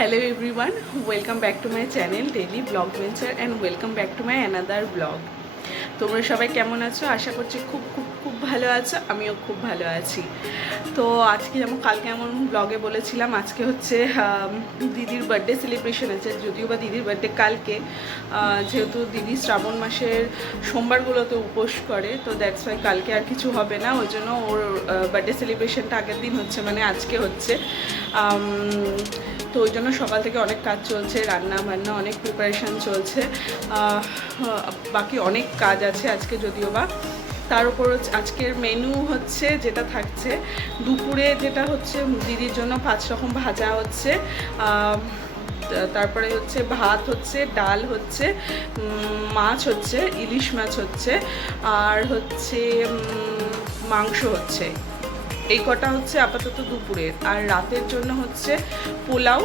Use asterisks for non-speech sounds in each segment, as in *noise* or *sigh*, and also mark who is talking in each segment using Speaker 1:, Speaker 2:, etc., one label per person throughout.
Speaker 1: hello everyone welcome back to my channel daily vlog venture and welcome back to my another vlog তোমরা সবাই কেমন আছো? আশা করছি খুব খুব খুব ভালো আছো। আমিও খুব ভালো আছি। তো আজকে যেমন কালকে এমন ব্লগে বলেছিলাম, আজকে হচ্ছে দিদির বার্থডে সেলিব্রেশন আছে। যদিও বা দিদির বার্থডে কালকে যেহেতু দিদি শ্রাবণ মাসের সোমবারগুলোতে উপোস করে, তো দ্যাটস ওয়াই কালকে আর কিছু হবে না। ওই জন্য ওর বার্থডে সেলিব্রেশনটা আগের দিন হচ্ছে মানে আজকে হচ্ছে। তো ওই জন্য সকাল থেকে অনেক কাজ চলছে, রান্না বান্না, অনেক প্রিপারেশান চলছে। বাকি অনেক কাজ আছে আজকে যদিও বা। তার উপর আজকের মেনু হচ্ছে যেটা থাকছে, দুপুরে যেটা হচ্ছে দিদির জন্য পাঁচ রকম ভাজা হচ্ছে। তারপরে হচ্ছে ভাত হচ্ছে, ডাল হচ্ছে মাছ হচ্ছে, ইলিশ মাছ হচ্ছে, আর হচ্ছে মাংস হচ্ছে। এই কটা হচ্ছে আপাতত দুপুরের। আর রাতের জন্য হচ্ছে পোলাও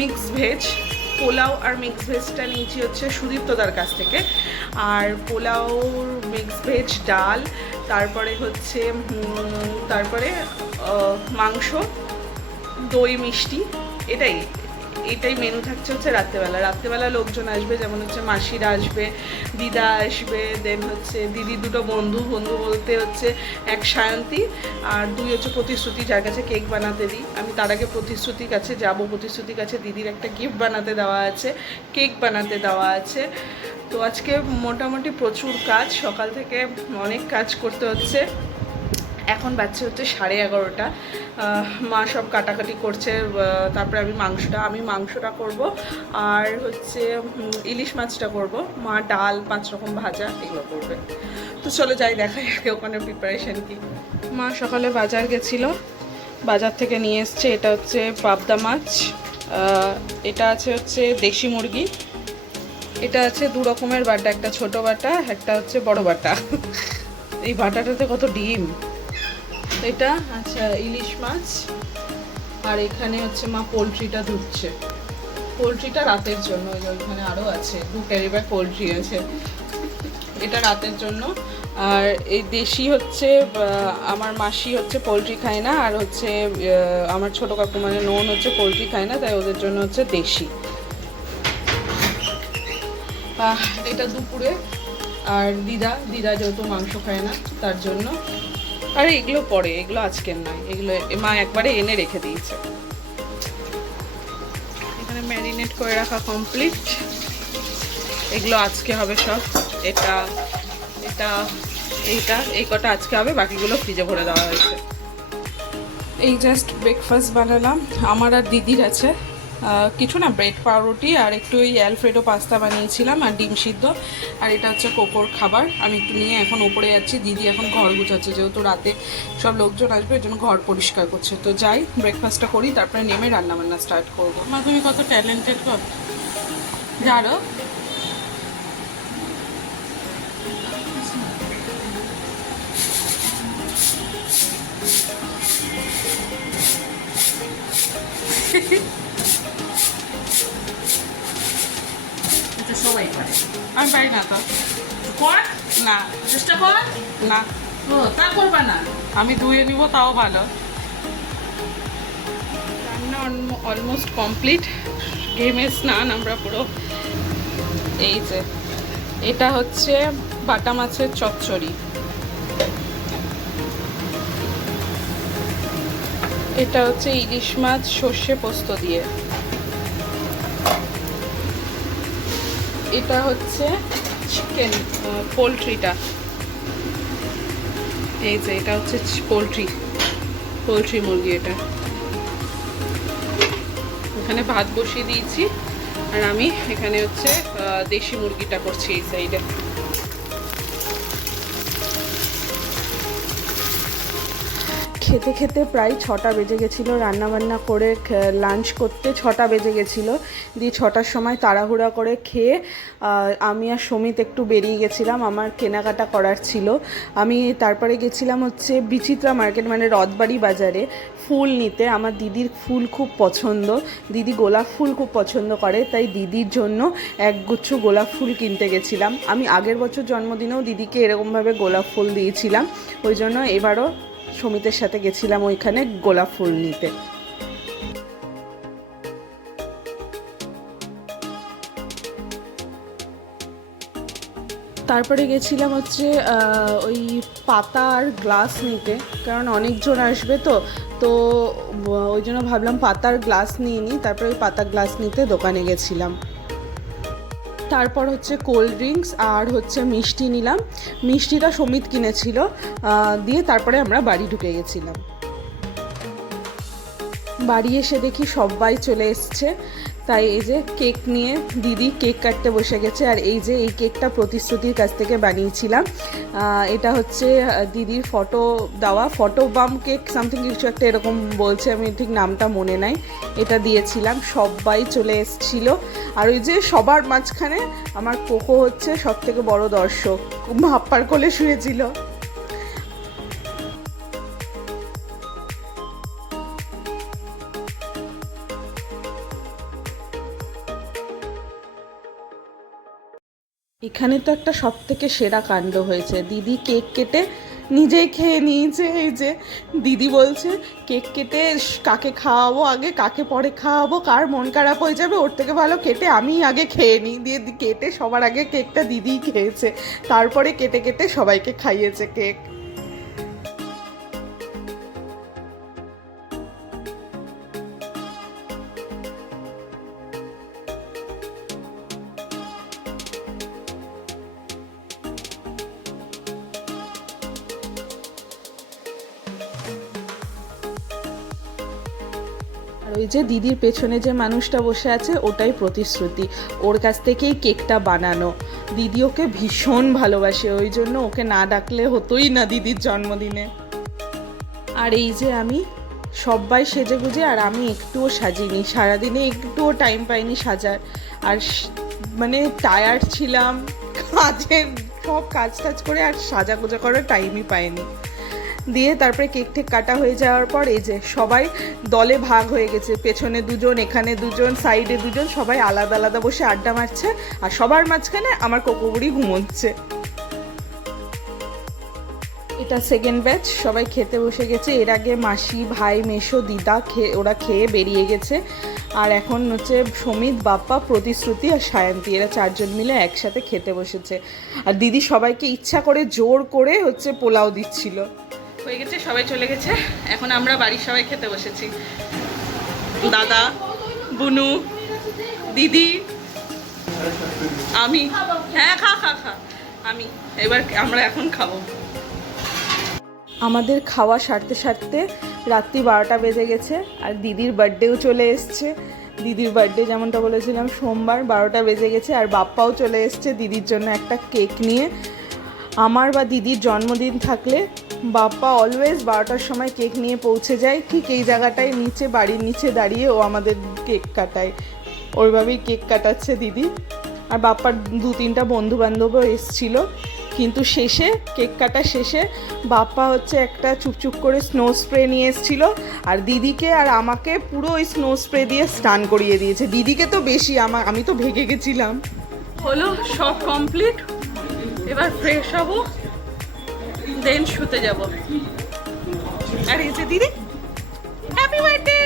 Speaker 1: মিক্স ভেজ পোলাও আর মিক্স ভেজটা নিয়েছি হচ্ছে সুদীপ্তদার কাছ থেকে। আর পোলাও মিক্স ভেজ ডাল, তারপরে হচ্ছে তারপরে মাংস, দই মিষ্টি, এটাই। এটাই মেনু থাকছে হচ্ছে রাত্রেবেলা। রাত্রেবেলা লোকজন আসবে, যেমন হচ্ছে মাসিরা আসবে, দিদা আসবে দেন হচ্ছে দিদি দুটো বন্ধু বন্ধু বলতে হচ্ছে এক সায়ন্তী আর দুই হচ্ছে প্রতিশ্রুতি, যার কাছে কেক বানাতে দিই। আমি তার আগে প্রতিশ্রুতির কাছে যাব, প্রতিশ্রুতির কাছে দিদির একটা গিফট বানাতে দেওয়া আছে কেক বানাতে দেওয়া আছে। তো আজকে মোটামুটি প্রচুর কাজ, সকাল থেকে অনেক কাজ করতে হচ্ছে। এখন বাচ্চা হচ্ছে সাড়ে এগারোটা। মা সব কাটাকাটি করছে তারপরে আমি মাংসটা আমি মাংসটা করব আর হচ্ছে ইলিশ মাছটা করব। মা ডাল, পাঁচ রকম ভাজা এগুলো করবে। তো চলো যাই দেখাই আগে ওখানে প্রিপারেশন কি। মা সকালে বাজার গেছিল, বাজার থেকে নিয়ে এসছে, এটা হচ্ছে পাবদা মাছ এটা আছে হচ্ছে দেশি মুরগি, এটা আছে দু রকমের বাটা, একটা ছোট বাটা, একটা হচ্ছে বড় বাটা। এই বাটাটাতে কত ডিম। এটা আচ্ছা ইলিশ মাছ। আর এখানে হচ্ছে মা পোলট্রিটা ধুচ্ছে। পোলট্রিটা রাতের জন্য ওই ওইখানে আরও আছে, দু ক্যারি ব্যাগ পোলট্রি আছে। এটা রাতের জন্য। আর এই দেশি হচ্ছে আমার মাসি হচ্ছে পোলট্রি খায় না, আর হচ্ছে আমার ছোট কাকু মানে নোন হচ্ছে পোলট্রি খায় না, তাই ওদের জন্য হচ্ছে দেশি। এটা দুপুরে। আর দিদা দিদা যেহেতু মাংস খায় না, তার জন্য। আরে, এগুলো পরে, এগুলো আজকের নয়। এগুলো মা একবারে এনে রেখে দিয়েছে। এখানে ম্যারিনেট করে রাখা কমপ্লিট এগুলো আজকে হবে সব। এটা এটা, এইটা, এই কটা আজকে হবে, বাকিগুলো ফ্রিজে ভরে দেওয়া হয়েছে। এই জাস্ট ব্রেকফাস্ট বানালাম। আমার আর দিদির আছে। কিছু না ব্রেড পাউরুটি আর একটু ওই অ্যালফ্রেডো পাস্তা বানিয়েছিলাম আর ডিম সিদ্ধ। আর এটা হচ্ছে কোকোর খাবার। আমি একটু নিয়ে এখন ওপরে যাচ্ছি। দিদি এখন ঘর গুছাচ্ছে যেহেতু রাতে সব লোকজন আসবে ওই জন্য ঘর পরিষ্কার করছে। তো যাই ব্রেকফাস্টটা করি তারপরে নেমে রান্না বান্না স্টার্ট করব। মা তুমি কত ট্যালেন্টেড কর। জানো?
Speaker 2: এটা *laughs*
Speaker 1: আমি ধুয়ে নিব, তাও ভালো। রান্না অলমোস্ট কমপ্লিট ঘেমে স্নান আমরা পুরো। এই যে, এটা হচ্ছে বাটা মাছের চচ্চড়ি। এটা হচ্ছে ইলিশ মাছ, সর্ষে পোস্ত দিয়ে। এটা হচ্ছে চিকেন পোলট্রিটা। এই যে, এটা হচ্ছে পোলট্রি। পোলট্রি মুরগি এটা। এখানে ভাত বসিয়ে দিয়েছি, আর আমি এখানে হচ্ছে দেশি মুরগিটা করছি এই সাইডে খেতে খেতে প্রায় ছটা বেজে গেছিল। রান্নাবান্না করে লাঞ্চ করতে ছটা বেজে গেছিল। দিয়ে ছটার সময় তাড়াহুড়া করে খেয়ে আমি আর সমিত একটু বেরিয়ে গেছিলাম। আমার কেনাকাটা করার ছিল। আমি তারপরে গেছিলাম হচ্ছে বিচিত্রা মার্কেট মানে রথবাড়ি বাজারে ফুল নিতে। আমার দিদির ফুল খুব পছন্দ। দিদি গোলাপ ফুল খুব পছন্দ করে, তাই দিদির জন্য একগুচ্ছ গোলাপ ফুল কিনতে গেছিলাম। আমি আগের বছর জন্মদিনেও দিদিকে এরকমভাবে গোলাপ ফুল দিয়েছিলাম। ওই জন্য এবারও সমিতের সাথে গেছিলাম ওইখানে গোলাপ ফুল নিতে। তারপরে গেছিলাম হচ্ছে ওই পাতা আর গ্লাস নিতে, কারণ অনেকজন আসবে তো। তো ওই জন্য ভাবলাম পাতার গ্লাস নিয়ে নিই, তারপরে ওই পাতা গ্লাস নিতে দোকানে গেছিলাম। তারপর হচ্ছে কোল্ড ড্রিঙ্কস আর হচ্ছে মিষ্টি নিলাম। মিষ্টিটা সমিত কিনেছিল দিয়ে তারপরে আমরা বাড়ি ঢুকে গেছিলাম। বাড়ি এসে দেখি সবাই চলে এসছে। তাই এই যে কেক নিয়ে দিদি কেক কাটতে বসে গেছে, আর এই যে এই কেকটা প্রতিশ্রুতির কাছ থেকে বানিয়েছিলাম। এটা হচ্ছে দিদির ফটো দেওয়া, ফটো বাম কেক সামথিং কিছু একটা এরকম বলছে, আমি ঠিক নামটা মনে নাই। এটা দিয়েছিলাম, সবাই চলে এসছিল। আর ওই যে সবার মাঝখানে আমার কোকো হচ্ছে সব থেকে বড় দর্শক ভাপ্পার কোলে শুয়েছিল। এখানে তো একটা সব থেকে সেরা কাণ্ড হয়েছে। দিদি কেক কেটে নিজেই খেয়ে নিয়েছে, এই যে দিদি বলছে, কেক কেটে কাকে খাওয়াবো আগে, কাকে পরে খাওয়াবো, কার মন খারাপ হয়ে যাবে, ওর থেকে ভালো কেটে আমি আগে খেয়ে নিই। দিয়ে কেটে সবার আগে কেকটা দিদিই খেয়েছে। তারপরে কেটে কেটে সবাইকে খাইয়েছে কেক। ওই যে দিদির পেছনে যে মানুষটা বসে আছে, ওটাই প্রতিশ্রুতি। ওর কাছ থেকেই কেকটা বানানো। দিদি ওকে ভীষণ ভালোবাসে, ওই জন্য ওকে না ডাকলে হতোই না দিদির জন্মদিনে। আর এই যে আমি সবাই সেজে গুজে আর আমি একটুও সাজিনি। সারাদিনে একটুও টাইম পাইনি সাজার। আর মানে টায়ার্ড ছিলাম, কাজের সব কাজ টাজ করে আর সাজা গোজা করার টাইমই পাইনি। দিয়ে তারপরে কেক টেক কাটা হয়ে যাওয়ার পর এই যে সবাই দলে ভাগ হয়ে গেছে। পেছনে দুজন, এখানে দুজন, সাইডে দুজন, সবাই আলাদা আলাদা বসে আড্ডা মারছে আর সবার মাঝখানে আমার কোকোবুড়ি ঘুমোচ্ছে। এটা সেকেন্ড ব্যাচ সবাই খেতে বসে গেছে। এর আগে মাসি, ভাই মেশো দিদা খেয়ে, ওরা খেয়ে বেরিয়ে গেছে। আর এখন হচ্ছে সমিত, বাপ্পা, প্রতিশ্রুতি আর সায়ন্তী। এরা চারজন মিলে একসাথে খেতে বসেছে। আর দিদি সবাইকে ইচ্ছা করে জোর করে হচ্ছে পোলাও দিচ্ছিল। হয়ে গেছে, সবাই চলে গেছে। এখন আমরা বাড়ির সবাই খেতে বসেছি। দাদা, বুনু, দিদি, আমি। হ্যাঁ খা খা খা। আমি। এবার আমরা এখন খাব। আমাদের খাওয়া সারতে সারতে রাত্রি বারোটা বেজে গেছে, আর দিদির বার্থডেও চলে এসছে। দিদির বার্থডে যেমনটা বলেছিলাম, সোমবার বারোটা বেজে গেছে, আর বাপ্পাও চলে এসছে দিদির জন্য একটা কেক নিয়ে। আমার বা দিদির জন্মদিন থাকলে বাপ্পা অলওয়েজ বারোটার সময় কেক নিয়ে পৌঁছে যায়। ঠিক এই জায়গাটায় নিচে, বাড়ির নিচে দাঁড়িয়ে ও আমাদের কেক কাটায়। ওইভাবেই কেক কাটাচ্ছে দিদি। আর বাপ্পার দু তিনটা বন্ধু বান্ধবও এসছিল। কিন্তু শেষে কেক কাটা শেষে বাপ্পা হচ্ছে একটা চুপচুপ করে স্নো স্প্রে নিয়ে এসেছিল। আর দিদিকে আর আমাকে পুরো ওই স্নো স্প্রে দিয়ে স্নান করিয়ে দিয়েছে। দিদিকে তো বেশি, আমা, আমি তো ভেগে গেছিলাম। হলো সব কমপ্লিট এবার ফ্রেশ হব। দেন শুতে যাব। আর এই যে দিদি হ্যাপি বার্থডে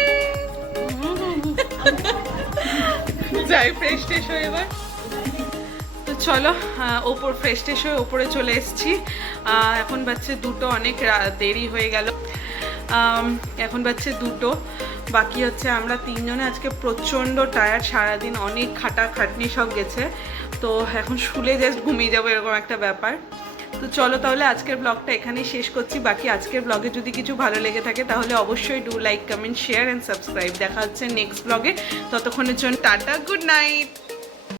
Speaker 1: যাই ফ্রেশ ট্রেশ হয়ে এবার। তো চলো ওপর ফ্রেশ ট্রেশ হয়ে ওপরে চলে এসেছি। এখন বাচ্চা দুটো, অনেক দেরি হয়ে গেল। এখন বাচ্চা দুটো। বাকি হচ্ছে আমরা তিনজনে আজকে প্রচণ্ড টায়ার্ড সারাদিন অনেক খাটা খাটনি সব গেছে। তো এখন শুলে জাস্ট ঘুমিয়ে যাব, এরকম একটা ব্যাপার। তো চলো তাহলে আজকের ব্লগটা এখানেই শেষ করছি। বাকি আজকের ব্লগে যদি কিছু ভালো লেগে থাকে, তাহলে অবশ্যই do like comment share and subscribe দেখা হচ্ছে নেক্সট ব্লগে ততক্ষণের জন্য টাটা গুড নাইট